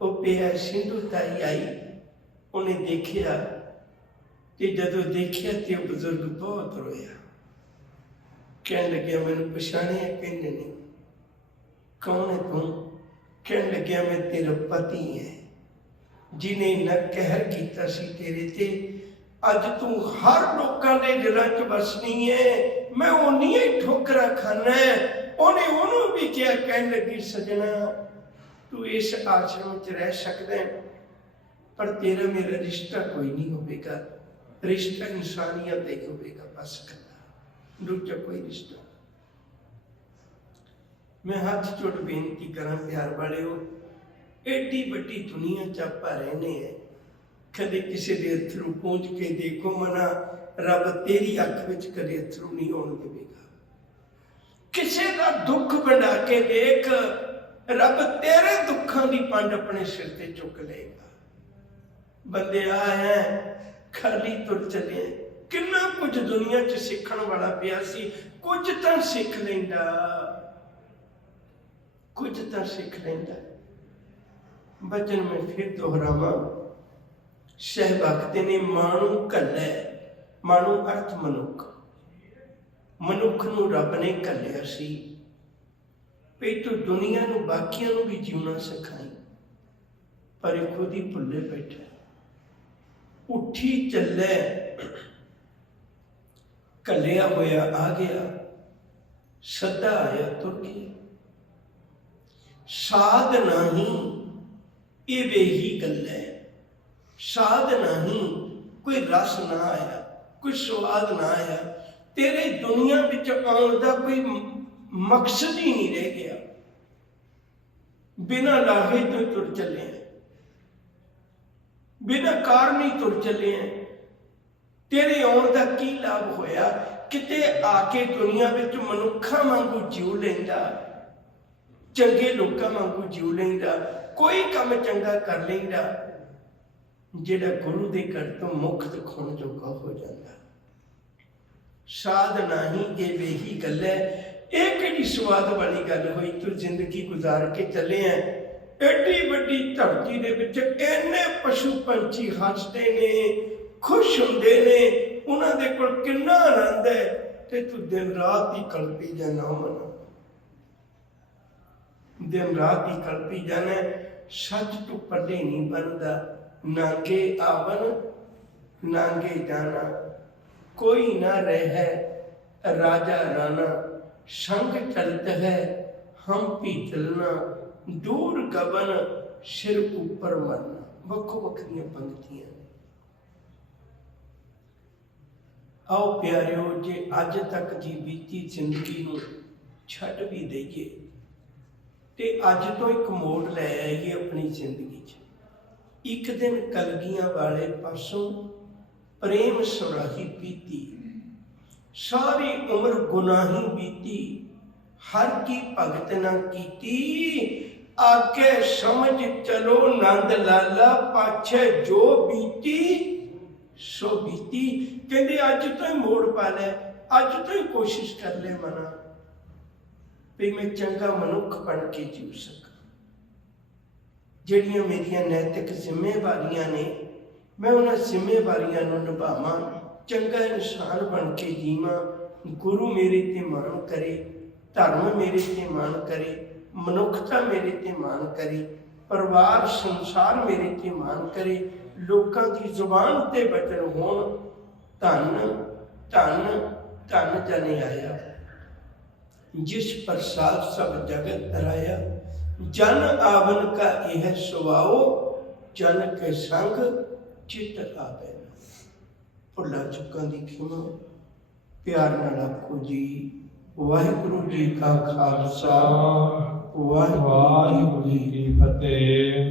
ਉਹ ਪਿਆ। ਸਿੰਧੂ ਤਾਈ ਆਈ, ਉਹਨੇ ਦੇਖਿਆ ਤੇ ਜਦੋਂ ਦੇਖਿਆ ਤੇ ਉਹ ਬਜ਼ੁਰਗ ਬਹੁਤ ਰੋਇਆ। ਕਹਿਣ ਲੱਗਿਆ, ਮੈਨੂੰ ਪਛਾਣਿਆ? ਕਹਿੰਦੇ ਨਹੀਂ। ਕੌਣ ਹੈ ਤੂੰ? ਕਹਿਣ ਲੱਗਿਆ, ਮੈਂ ਤੇਰਾ ਪਤੀ ਹੈ, ਜਿਹਨੇ ਇੰਨਾ ਕਹਿਰ ਕੀਤਾ ਸੀ ਤੇਰੇ ਤੇ। ਅੱਜ ਤੂੰ ਹਰ ਲੋਕਾਂ ਦੇ ਦਿਲਾਂ 'ਚ ਵਸਣੀ ਹੈ, ਮੈਂ ਉਨੀਆਂ ਹੀ ਠੋਕਰਾਂ ਖਾਨਾ। ਉਹਨੇ ਉਹਨੂੰ ਵੀ ਕਿਹਾ, ਕਹਿਣ ਲੱਗੀ, ਸਜਣਾ ਤੂੰ ਇਸ ਆਸ਼ਰਮ 'ਚ ਰਹਿ ਸਕਦਾ, ਪਰ ਤੇਰਾ ਮੇਰਾ ਰਿਸ਼ਤਾ ਕੋਈ ਨਹੀਂ ਹੋਵੇਗਾ। ਰਿਸ਼ਤਾ ਇਨਸਾਨੀਅਤ ਦਾ ਹੀ ਹੋਵੇਗਾ, ਬਸ ਕੱਲਾ, ਦੂਜਾ ਕੋਈ ਰਿਸ਼ਤਾ। ਮੈਂ ਹੱਥ ਜੋੜ ਬੇਨਤੀ ਕਰਾਂ, ਪਿਆਰ ਵਾਲਿਓ, ਏਡੀ ਵੱਡੀ ਦੁਨੀਆ 'ਚ ਆਪਾਂ ਰਹਿੰਦੇ ਹਾਂ, ਕਦੇ ਕਿਸੇ ਦੇ ਅਥਰੂ ਪਹੁੰਚ ਕੇ ਦੇਖੋ, ਮਨਾ ਰੱਬ ਤੇਰੀ ਅੱਖ ਵਿੱਚ ਕਦੇ ਅਥਰੂ ਨਹੀਂ ਆਉਣ ਦੇਵੇਗਾ। ਕਿਸੇ ਦਾ ਦੁੱਖ ਵੰਡਾ ਕੇ ਦੇਖ, ਰੱਬ ਤੇਰੇ ਦੁੱਖਾਂ ਦੀ ਪੰਡ ਆਪਣੇ ਸਿਰ ਤੇ ਚੁੱਕ ਲਏਗਾ। ਬੰਦੇ ਆਏ ਖਾਲੀ ਤੁਰ ਚੱਲੇ। ਕਿੰਨਾ ਕੁਝ ਦੁਨੀਆ 'ਚ ਸਿੱਖਣ ਵਾਲਾ ਪਿਆ ਸੀ। ਕੁਝ ਤਾਂ ਸਿੱਖ ਲੈਂਦਾ, ਕੁਝ ਤਾਂ ਸਿੱਖ ਲੈਂਦਾ। ਬਚਨ ਮੈਂ ਫਿਰ ਦੁਹਰਾਵਾਂ, ਸਾਹਿਬ ਆਖਦੇ ਨੇ, ਮਾਣੂ ਘੱਲੇ। ਮਾਣੂ ਅਰਥ ਮਨੁੱਖ। ਮਨੁੱਖ ਨੂੰ ਰੱਬ ਨੇ ਘੱਲਿਆ ਸੀ ਵੀ ਤੂੰ ਦੁਨੀਆ ਨੂੰ, ਬਾਕੀਆਂ ਨੂੰ ਵੀ ਜਿਉਣਾ ਸਿਖਾਈ, ਪਰ ਇਹ ਖੁਦ ਹੀ ਭੁੱਲੇ ਬੈਠਾ। ਉੱਠੀ ਚੱਲੇ, ਘੱਲਿਆ ਹੋਇਆ ਆ ਗਿਆ, ਸੱਦਾ ਆਇਆ ਤੁਰ ਗਿਆ। ਸਾਧ ਨਹੀਂ ਇਹ ਵੇਹੀ ਗੱਲੇ, ਸਾਧ ਨਹੀਂ, ਕੋਈ ਰਸ ਨਾ ਆਇਆ, ਕੋਈ ਸਵਾਦ ਨਾ ਆਇਆ। ਤੇਰੇ ਦੁਨੀਆ ਵਿੱਚ ਆਉਣ ਦਾ ਕੋਈ ਮਕਸਦ ਹੀ ਨਹੀਂ ਰਹਿ ਗਿਆ। ਬਿਨਾਂ ਲਾਹੇ ਤੋਂ ਤੁਰ ਚੱਲੇ, ਬਿਨਾਂ ਕਾਰਨ ਹੀ ਤੁਰ ਚੱਲੇ। ਤੇਰੇ ਆਉਣ ਦਾ ਕੀ ਲਾਭ ਹੋਇਆ? ਕਿਤੇ ਆ ਕੇ ਦੁਨੀਆ ਵਿੱਚ ਮਨੁੱਖਾਂ ਵਾਂਗੂ ਜਿਉ ਲੈਂਦਾ, ਚੰਗੇ ਲੋਕਾਂ ਵਾਂਗੂ ਜਿਉ ਲੈਂਦਾ, ਕੋਈ ਕੰਮ ਚੰਗਾ ਕਰ ਲੈਂਦਾ, ਜਿਹੜਾ ਗੁਰੂ ਦੇ ਘਰ ਤੋਂ ਮੁਖ ਦਿਖਾਉਣ ਜੋਗਾ ਹੋ ਜਾਂਦਾ। ਸਾਧ ਨਹੀਂ ਇਹ ਵੇਹੀ ਗੱਲ ਹੈ। ਇਹ ਕਿਹੜੀ ਸਵਾਦ ਵਾਲੀ ਗੱਲ ਹੋਈ? ਤੂੰ ਜ਼ਿੰਦਗੀ ਗੁਜ਼ਾਰ ਕੇ ਚੱਲੇ ਆ, ਐਡੀ ਵੱਡੀ ਧਰਤੀ ਦੇ ਵਿੱਚ ਇੰਨੇ ਪਸ਼ੂ ਪੰਛੀ ਹੱਸਦੇ ਨੇ, ਖੁਸ਼ ਹੁੰਦੇ ਨੇ, ਉਹਨਾਂ ਦੇ ਕੋਲ ਕਿੰਨਾ ਆਨੰਦ ਹੈ, ਤੇ ਤੂੰ ਦਿਨ ਰਾਤ ਹੀ ਕਲਪੀ ਜਾਣਾ। ਮਨ ਦਿਨ ਰਾਤ ਹੀ ਕਲਪੀ ਜਾਣਾ। ਸੱਚ ਤੂੰ ਪੱਲੇ ਨਹੀਂ ਬਣਦਾ। ਨਾਂਗੇ ਆਵਨ ਨਾਂਗੇ ਜਾਣਾ, कोई न रहे राजा राना, संग चलत है हम भी चलना, दूर गबन सिर ऊपर मरना। वक्खो वक्खरियां पंक्तियां। आओ प्यारिओ, जे अज तक की बीती जिंदगी नूं छड्ड भी दईए ते अज तो एक मोड़ लै आईए अपनी जिंदगी च। एक दिन कलगियां वाले पासों प्रेम सुराही पीती, सारी उम्र गुनाही बीती, हर की भगत न कीती, आगे समझ चलो नंद लाला, पाछे जो बीती सो बीती। कहते अज तो ही मोड़ पा लै, अज तो ही कोशिश कर ले मना भी मैं चंगा मनुख बन के जीव सका। जिहड़ियां मेरियां नैतिक जिम्मेवारियां ने, मैं उन्होंने जिम्मेवारियां निभावां, चंगा इंसान बन के जीवां। गुरु मेरे ते मान करे, धर्म मेरे ते मान करे, मनुखता मेरे ते मान करे, परिवार संसार मेरे ते मान करे, लोकां दी जुबान ते बचन होण, धन धन धन जने आया, जिस प्रसाद सब जगत तराया। जन आवन का यह सुभाओ, जन के संग चित आवे। भुला चुकां दी खिमा प्यार नाल आखो जी। वाहिगुरू जी का खालसा, वाहिगुरू जी की फतेह।